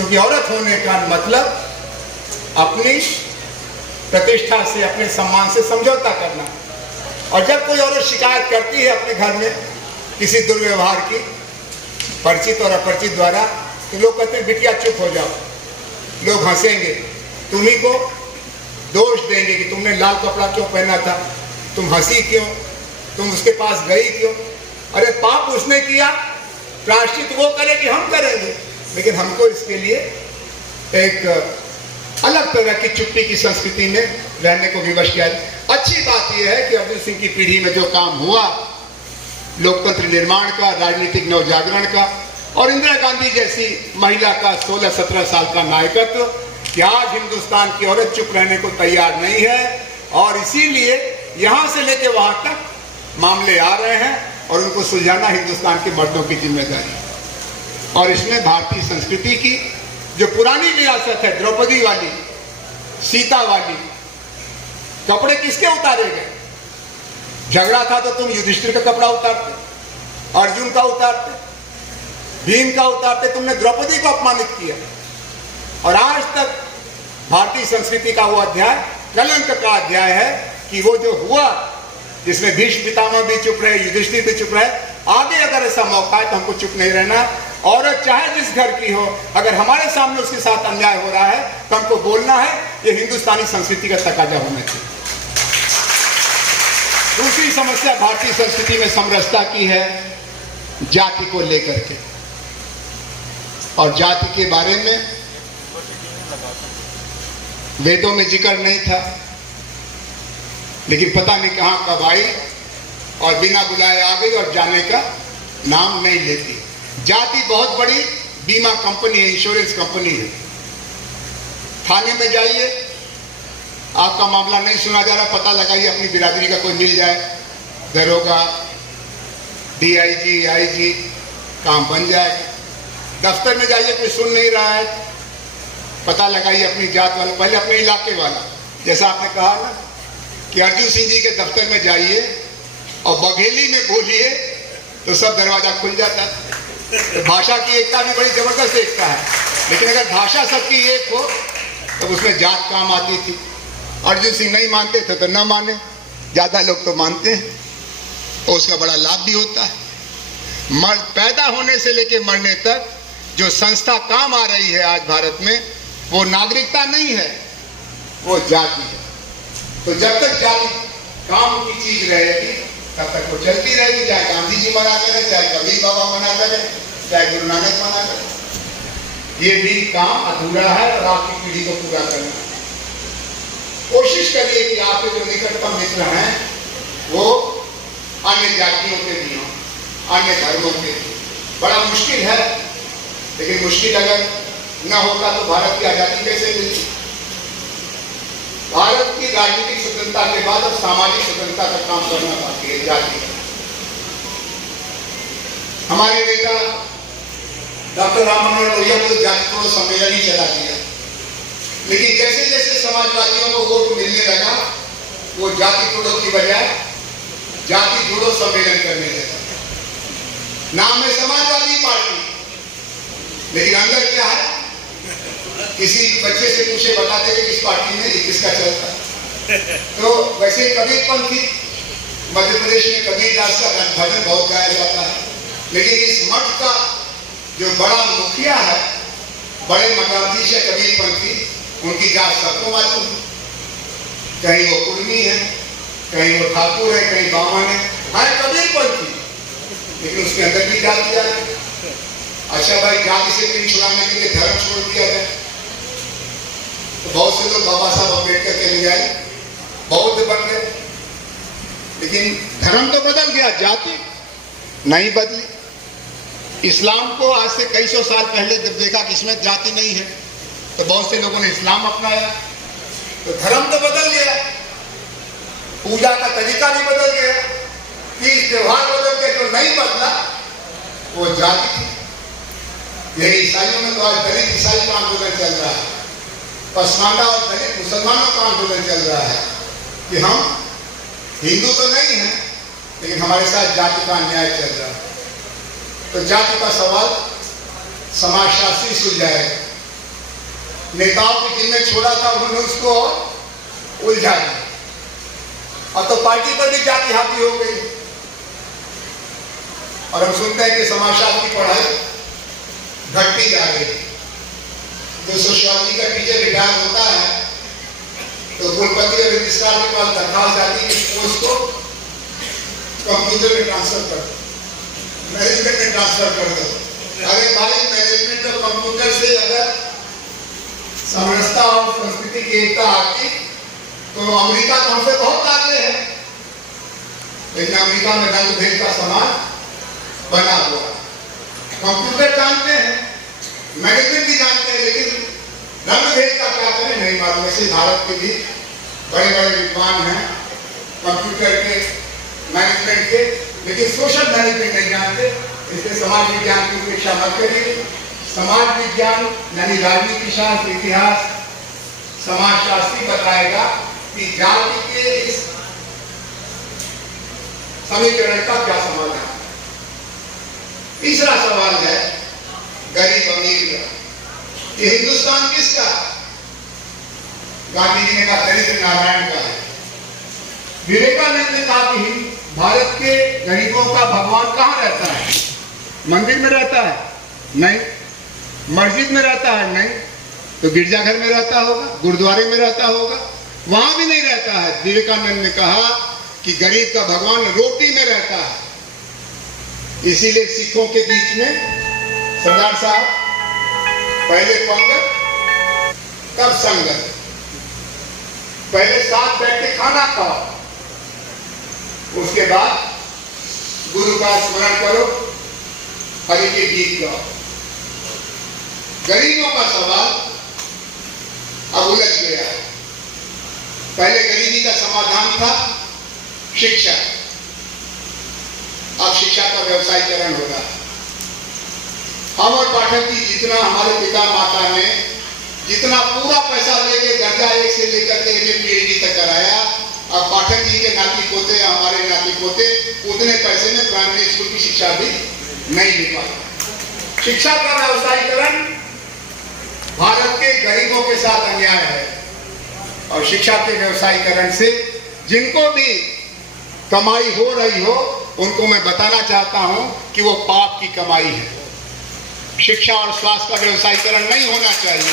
क्योंकि औरत होने का मतलब अपनी प्रतिष्ठा से, अपने सम्मान से समझौता करना। और जब कोई औरत शिकायत करती है अपने घर में किसी दुर्व्यवहार की, परिचित और अपरिचित द्वारा, तो लोग कहते हैं बिटिया चुप हो जाओ। लोग हंसेंगे, तुम्ही को दोष देंगे कि तुमने लाल कपड़ा क्यों पहना था, तुम हंसी क्यों, तुम उसके पास गई क्यों। अरे पाप उसने किया, प्रायश्चित वो करे कि हम करेंगे, लेकिन हमको इसके लिए एक अलग तरह की चुप्पी की संस्कृति में रहने को विवश किया। अच्छी बात यह है कि अर्जुन सिंह की पीढ़ी में जो काम हुआ, लोकतंत्र निर्माण का, राजनीतिक नवजागरण का, और इंदिरा गांधी जैसी महिला का 16-17 साल का नायकत्व, कि आज हिंदुस्तान की औरत चुप रहने को तैयार नहीं है। और इसीलिए यहां से लेके वहां तक मामले आ रहे हैं और उनको सुलझाना हिंदुस्तान के मर्दों की जिम्मेदारी है। और इसमें भारतीय संस्कृति की जो पुरानी विरासत है, द्रौपदी वाली, सीता वाली, कपड़े किसके उतारे गए? झगड़ा था तो तुम युधिष्ठिर का कपड़ा उतारते, अर्जुन का उतारते, भीम का उतारते, तुमने द्रौपदी को अपमानित किया। और आज तक भारतीय संस्कृति का वो अध्याय कलंक का अध्याय है कि वो जो हुआ, जिसमें भीष्म पितामह भी चुप रहे, युधिष्ठिर भी चुप रहे, आगे अगर ऐसा मौका है तो हमको चुप नहीं रहना। औरत चाहे जिस घर की हो, अगर हमारे सामने उसके साथ अन्याय हो रहा है तो हमको बोलना है। ये हिंदुस्तानी संस्कृति का तकाजा होना चाहिए। दूसरी समस्या भारतीय संस्कृति में समरसता की है, जाति को लेकर के। और जाति के बारे में वेदों में जिक्र नहीं था, लेकिन पता नहीं कहां कब आई और बिना बुलाए आ गई और जाने का नाम नहीं लेती। जाति बहुत बड़ी बीमा कंपनी है, इंश्योरेंस कंपनी है। थाने में जाइए, आपका मामला नहीं सुना जा रहा, पता लगाइए, अपनी बिरादरी का कोई मिल जाए, दरोगा, डीआईजी, आईजी, काम बन जाएगा। दफ्तर में जाइए, कोई सुन नहीं रहा है, पता लगाइए अपनी जात वाला, पहले अपने इलाके वाला। जैसा आपने कहा ना कि अर्जुन सिंह जी के दफ्तर में जाइए और बघेली में बोलिए तो सब दरवाजा खुल जाता है। तो भाषा की एकता भी बड़ी जबरदस्त एकता है, लेकिन अगर भाषा सबकी एक हो तो उसमें जात काम आती थी। अर्जुन सिंह नहीं मानते थे तो न माने, ज्यादा लोग तो मानते हैं और उसका बड़ा लाभ भी होता है। पैदा होने से लेके मरने तक जो संस्था काम आ रही है आज भारत में, वो नागरिकता नहीं है, वो जाति है। तो जब तक जाति काम की चीज रहेगी तब तक वो चलती रहेगी, चाहे गांधी जी मना करें, चाहे कबीर बाबा मना करें, चाहे गुरु नानक मना करें। ये भी काम अधूरा है और आपकी पीढ़ी को पूरा करना है। कोशिश करिए कि आपके जो निकटतम मित्र हैं वो अन्य जातियों के भी हों, अन्य धर्मों के भी। बड़ा मुश्किल है, लेकिन मुश्किल अगर न होगा तो भारत की आजादी कैसे मिलती? भारत की राजनीतिक स्वतंत्रता के बाद अब सामाजिक स्वतंत्रता का काम करना बाकी है। जाति हमारे नेता डॉक्टर राम मनोहर लोहिया को जाति तोड़ो सम्मेलन ही चला दिया, लेकिन जैसे जैसे समाजवादियों को वोट मिलने लगा, वो जाति तोड़ो की बजाय जाति जोड़ो सम्मेलन करने लगा। नाम है समाजवादी पार्टी, लेकिन अंदर क्या है? किसी बच्चे से पूछे बता देंगे किस पार्टी में किसका चलता है। तो वैसे कबीरपंथी, मध्य प्रदेश में कबीरदास का भजन बहुत गाया जाता है, लेकिन इस मठ का जो बड़ा मुखिया है, बड़े मठाधीश है कबीरपंथी, उनकी जात सबको मालूम है। कहीं वो कुर्मी है, कहीं वो ठाकुर है, कहीं बामन है कबीरपंथी, लेकिन उसके अंदर भी जातियां है। अच्छा भाई, जाति से पिन छुड़ाने के लिए धर्म छोड़ दिया जाए तो बहुत से लोग बाबा साहब अम्बेडकर के लिए आए, बौद्ध बन गए, लेकिन धर्म तो बदल गया, जाति नहीं बदली। इस्लाम को आज से कई सौ साल पहले जब देखा कि इसमें जाति नहीं है तो बहुत से लोगों ने इस्लाम अपनाया, तो धर्म तो बदल गया, पूजा का तरीका भी बदल गया, तीज त्योहार बदल गए, जो नहीं बदला वो जाति थी। यही ईसाइयों में तो आज दलित ईसाई का आंदोलन चल रहा है, पसमानदा और दलित मुसलमानों का आंदोलन चल रहा है कि हम हिंदू तो नहीं हैं, लेकिन हमारे साथ जाति का अन्याय चल रहा है। तो जाति का सवाल समाजशास्त्री सुलझाएगा, नेताओं की जिम्मे छोड़ा था उन्होंने उसको उलझा दिया। अब तो पार्टी पर भी जाति हावी हो गई। और हम सुनते हैं कि समाजशास्त्र की पढ़ाई घटती जा रही है। जो सोशियोलॉजी का टीचर रिटायर होता है तो कुलपति और रजिस्ट्रार के पास दरखास्त जाती है कि पोस्ट को कंप्यूटर में ट्रांसफर कर दो, मैनेजमेंट में ट्रांसफर कर दो। अरे भाई, मैनेजमेंट और कंप्यूटर से अगर समरसता और संस्कृति की एकता आती तो अमेरिका तो हमसे बहुत आगे है। लेकिन अमेरिका में रंग भेद का समाज बना हुआ है। कंप्यूटर जानते हैं, मैनेजमेंट भी जानते हैं, लेकिन रंग भेद का क्या करें नहीं मालूम। ऐसे भारत के भी बड़े बड़े विद्वान हैं कंप्यूटर के, मैनेजमेंट के, लेकिन सोशल मैनेजमेंट नहीं जानते। इसलिए समाज विज्ञान की उपेक्षा मत करिए। समाज विज्ञान यानी राजनीति शास्त्र, इतिहास, समाजशास्त्री बताएगा कि जाति के इस समीकरण का क्या समाधान है। तीसरा सवाल है गरीब अमीर का। ये हिंदुस्तान किसका? गांधी जी ने कहा दरिद्र नारायण का है। विवेकानंद ने कहा कि भारत के गरीबों का भगवान कहाँ रहता है? मंदिर में रहता है? नहीं। मस्जिद में रहता है? नहीं। तो गिरजाघर में रहता होगा, गुरुद्वारे में रहता होगा, वहां भी नहीं रहता है। विवेकानंद ने कहा कि गरीब का भगवान रोटी में रहता है। इसीलिए सिखों के बीच में सरदार साहब पहले पंगत तब संगत, पहले साथ बैठ के खाना खाओ, उसके बाद गुरु का स्मरण करो, हरि के गीत गाओ। गरीबों का सवाल अब उलझ गया है। पहले गरीबी का समाधान था शिक्षा, अब शिक्षा का व्यवसायीकरण हो रहा है। हम और पाठक जी जितना हमारे पिता माता ने जितना पूरा पैसा लेके दर्जा 1 से लेकर के MA PhD तक कराया, अब पाठक जी के नाती पोते या हमारे नाती पोते उतने पैसे में प्राइमरी स्कूल की शिक्षा भी नहीं ले पाते। शिक्षा का व्यवसायीकरण भारत के गरीबों के साथ अन्याय है। और शिक्षा के व्यवसायीकरण से जिनको भी कमाई हो रही हो उनको मैं बताना चाहता हूं कि वो पाप की कमाई है। शिक्षा और स्वास्थ्य का व्यवसायीकरण नहीं होना चाहिए।